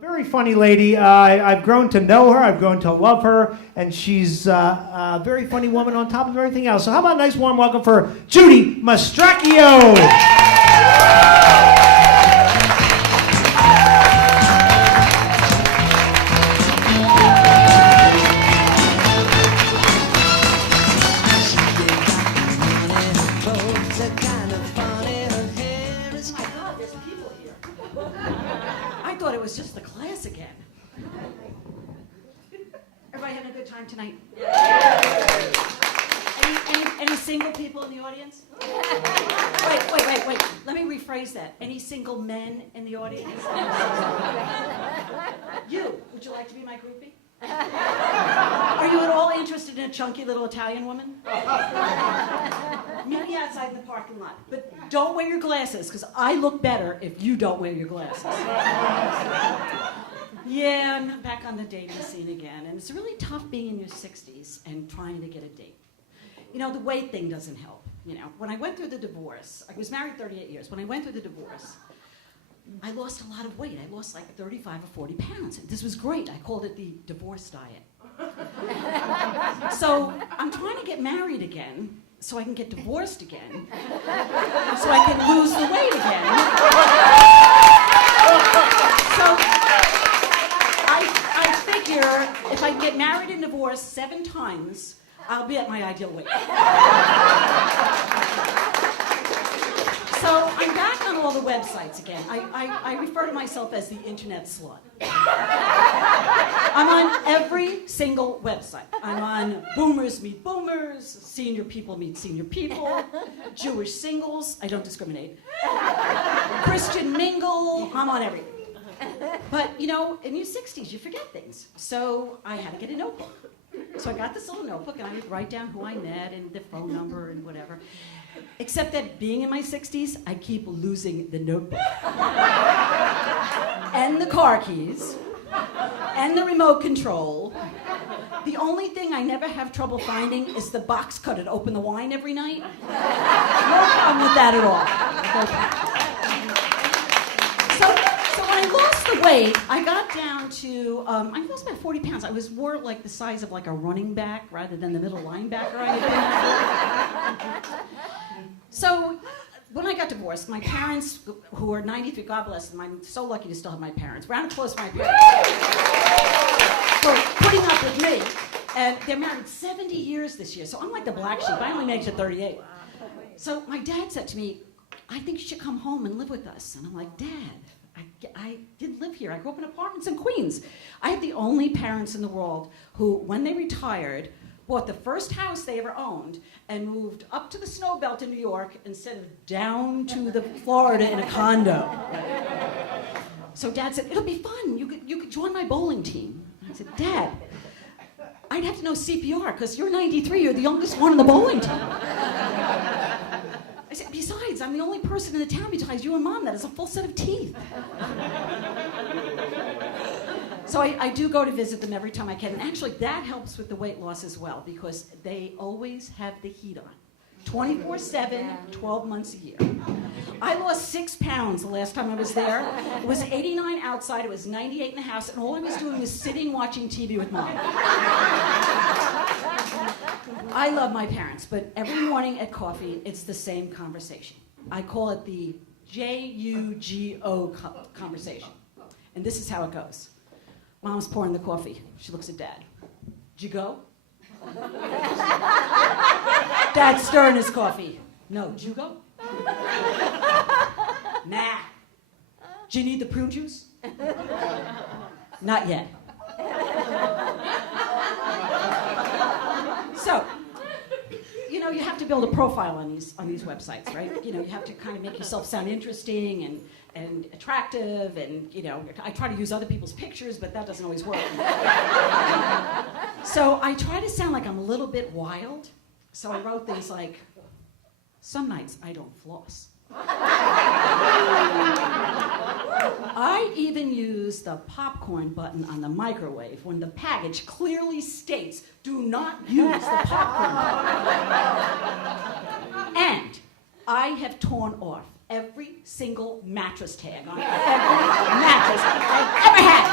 Very funny lady. I've grown to know her. I've grown to love her. And she's a very funny woman on top of everything else. So how about a nice warm welcome for Judy Mastracchio? I thought it was just the class again. Everybody having a good time tonight? Any single people in the audience? Wait. Let me rephrase that. Any single men in the audience? Would you like to be my groupie? Are you at all interested in a chunky little Italian woman? Meet me outside in the parking lot. But don't wear your glasses, because I look better if you don't wear your glasses. Yeah, I'm back on the dating scene again, and it's really tough being in your 60s and trying to get a date. You know, the weight thing doesn't help. You know, when I went through the divorce, I was married 38 years. When I went through the divorce, I lost a lot of weight. I lost like 35 or 40 pounds. This was great. I called it the divorce diet. So I'm trying to get married again so I can get divorced again so I can lose the weight again. So I figure if I get married and divorced 7 times, I'll be at my ideal weight. So I'm back on all the websites again. I refer to myself as the internet slut. I'm on every single website. I'm on Boomers Meet Boomers, Senior People Meet Senior People, Jewish Singles, I don't discriminate, Christian Mingle, I'm on everything. But, you know, in your 60s, you forget things. So I had to get a notebook. So I got this little notebook, and I would write down who I met and the phone number and whatever. Except that being in my 60s, I keep losing the notebook. And the car keys. And the remote control. The only thing I never have trouble finding is the box cutter to open the wine every night. No problem with that at all. So when I lost the weight, I got down to, I lost about 40 pounds. I was more like the size of like a running back rather than the middle linebacker I had been. So when I got divorced, my parents, who are 93, God bless them, I'm so lucky to still have my parents. Round of applause for my parents for putting up with me. And they're married 70 years this year, so I'm like the black sheep. I only made it to 38. So my dad said to me, I think you should come home and live with us. And I'm like, Dad, I didn't live here. I grew up in apartments in Queens. I had the only parents in the world who, when they retired, bought the first house they ever owned and moved up to the snow belt in New York instead of down to the Florida in a condo. So Dad said, it'll be fun. You could join my bowling team. I said, Dad, I'd have to know CPR because you're 93. You're the youngest one on the bowling team. I said, besides, I'm the only person in the town besides you and Mom that has a full set of teeth. So I do go to visit them every time I can. And actually, that helps with the weight loss as well because they always have the heat on. 24/7, 12 months a year. I lost 6 pounds the last time I was there. It was 89 outside, it was 98 in the house, and all I was doing was sitting watching TV with Mom. I love my parents, but every morning at coffee, it's the same conversation. I call it the JUGO conversation. And this is how it goes. Mom's pouring the coffee. She looks at Dad. Did you go? Dad's stirring his coffee. No, did you go? Nah. Do you need the prune juice? Not yet. So, you know, you have to build a profile on these websites, right? You know, you have to kind of make yourself sound interesting and attractive, and, you know, I try to use other people's pictures, but that doesn't always work. So I try to sound like I'm a little bit wild, so I wrote things like, some nights I don't floss. I even use the popcorn button on the microwave when the package clearly states, do not use the popcorn button. And I have torn off every single mattress tag on every mattress I've ever had.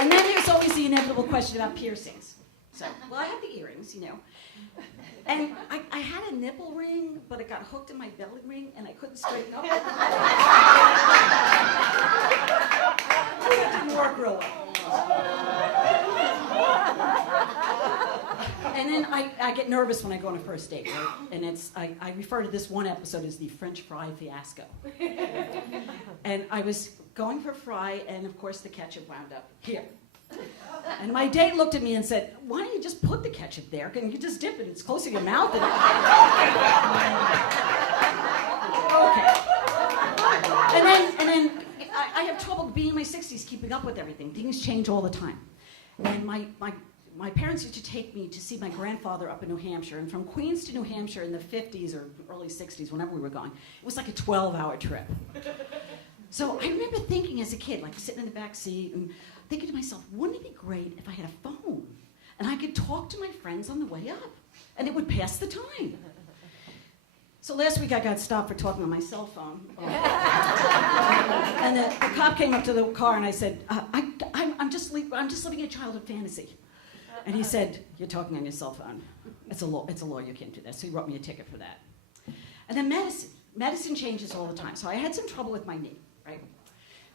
And then there's always the inevitable question about piercings. So, well, I have the earrings, And I had a nipple ring, but it got hooked in my belly ring, and I couldn't straighten up. It didn't work real well. And then I get nervous when I go on a first date, right? And I refer to this one episode as the French fry fiasco. And I was going for fry, and of course the ketchup wound up here. And my date looked at me and said, "Why don't you just put the ketchup there? Can you just dip it? It's close to your mouth." Okay. And then I have trouble being in my 60s, keeping up with everything. Things change all the time. And my parents used to take me to see my grandfather up in New Hampshire. And from Queens to New Hampshire in the 50s or early 60s, whenever we were going, it was like a 12-hour trip. So I remember thinking as a kid, like sitting in the back seat and thinking to myself, wouldn't it be great if I had a phone and I could talk to my friends on the way up and it would pass the time? So last week I got stopped for talking on my cell phone. And the cop came up to the car and I said, I'm just living a childhood fantasy. And he said, "You're talking on your cell phone. It's a law, you can't do that." So he wrote me a ticket for that. And then medicine changes all the time. So I had some trouble with my knee, right?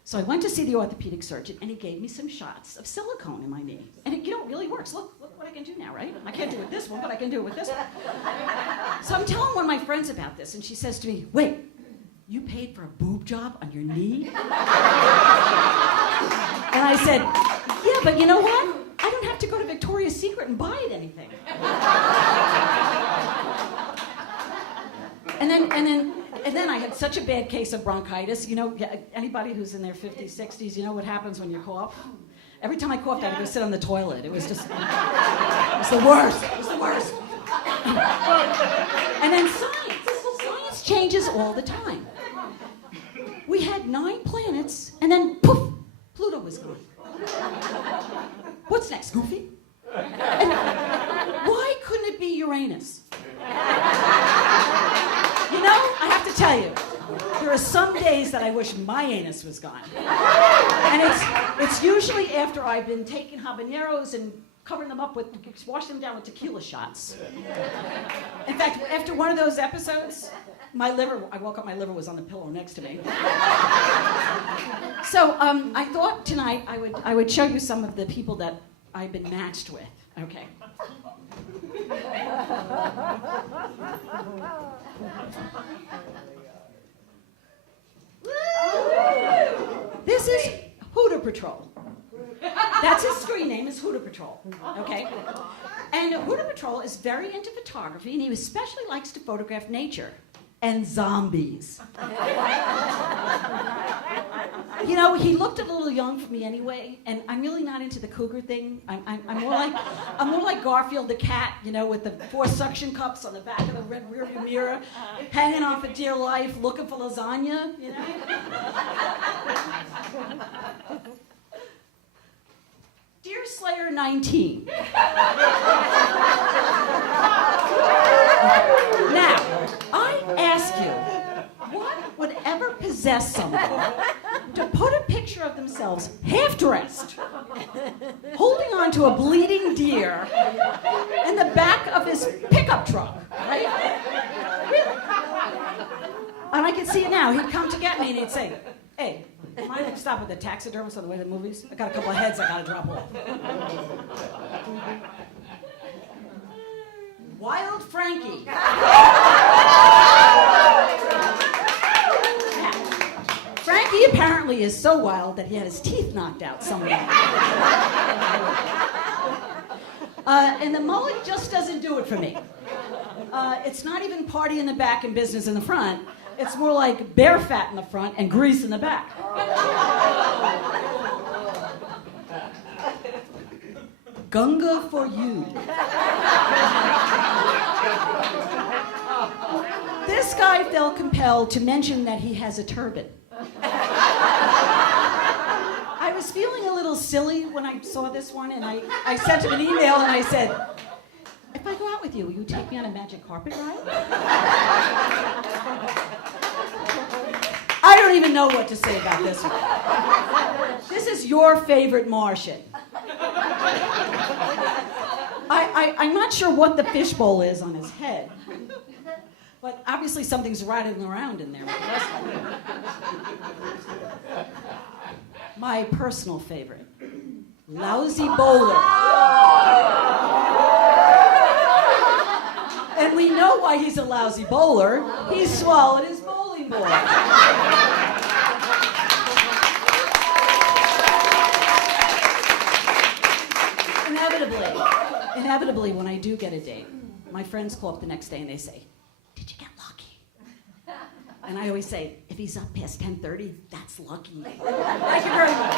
So I went to see the orthopedic surgeon, and he gave me some shots of silicone in my knee. And it, really works. Look what I can do now, right? I can't do it with this one, but I can do it with this one. So I'm telling one of my friends about this, and she says to me, "Wait, you paid for a boob job on your knee?" And I said, "Yeah, but you know what? I don't have to go to Victoria's Secret and buy it anything." And then I had such a bad case of bronchitis. Anybody who's in their 50s, 60s, you know what happens when you cough? Every time I coughed, I had to go sit on the toilet. It was just, it was the worst. It was the worst. And then science changes all the time. We had 9 planets, and then poof, Pluto was gone. What's next, Goofy? And why couldn't it be Uranus? I have to tell you, there are some days that I wish my anus was gone. And it's usually after I've been taking habaneros and covering them up washing them down with tequila shots. In fact, after one of those episodes, I woke up, my liver was on the pillow next to me. So I thought tonight I would show you some of the people that I've been matched with. Okay. This is Hooter Patrol. That's his screen name, is Hooter Patrol. Okay? And Hooter Patrol is very into photography, and he especially likes to photograph nature and zombies. He looked a little young for me anyway, and I'm really not into the cougar thing. I'm more like Garfield the cat, with the 4 suction cups on the back of the red rearview mirror, hanging on for dear life, looking for lasagna, Dear Slayer 19. Now, I ask you, what would ever possess someone to put a picture of themselves half-dressed, holding on to a bleeding deer in the back of his pickup truck, right? Really? And I can see it now. He'd come to get me and he'd say, "Hey, mind if I stop at the taxidermist on the way to the movies? I got a couple of heads I gotta drop off." Wild Frankie. Frankie apparently is so wild that he had his teeth knocked out somewhere. And the mullet just doesn't do it for me. It's not even party in the back and business in the front. It's more like bear fat in the front and grease in the back. Gunga for you. This guy felt compelled to mention that he has a turban. I was feeling a little silly when I saw this one, and I sent him an email and I said, if I go out with you, will you take me on a magic carpet ride? I don't even know what to say about this one. This is your favorite Martian. I'm not sure what the fishbowl is on his head, but obviously something's rattling around in there. My personal favorite, lousy bowler. And we know why he's a lousy bowler. He swallowed his bowling ball. Inevitably, when I do get a date, my friends call up the next day and they say, "Did you get lucky?" And I always say, if he's up past 10:30, that's lucky. Thank you very much.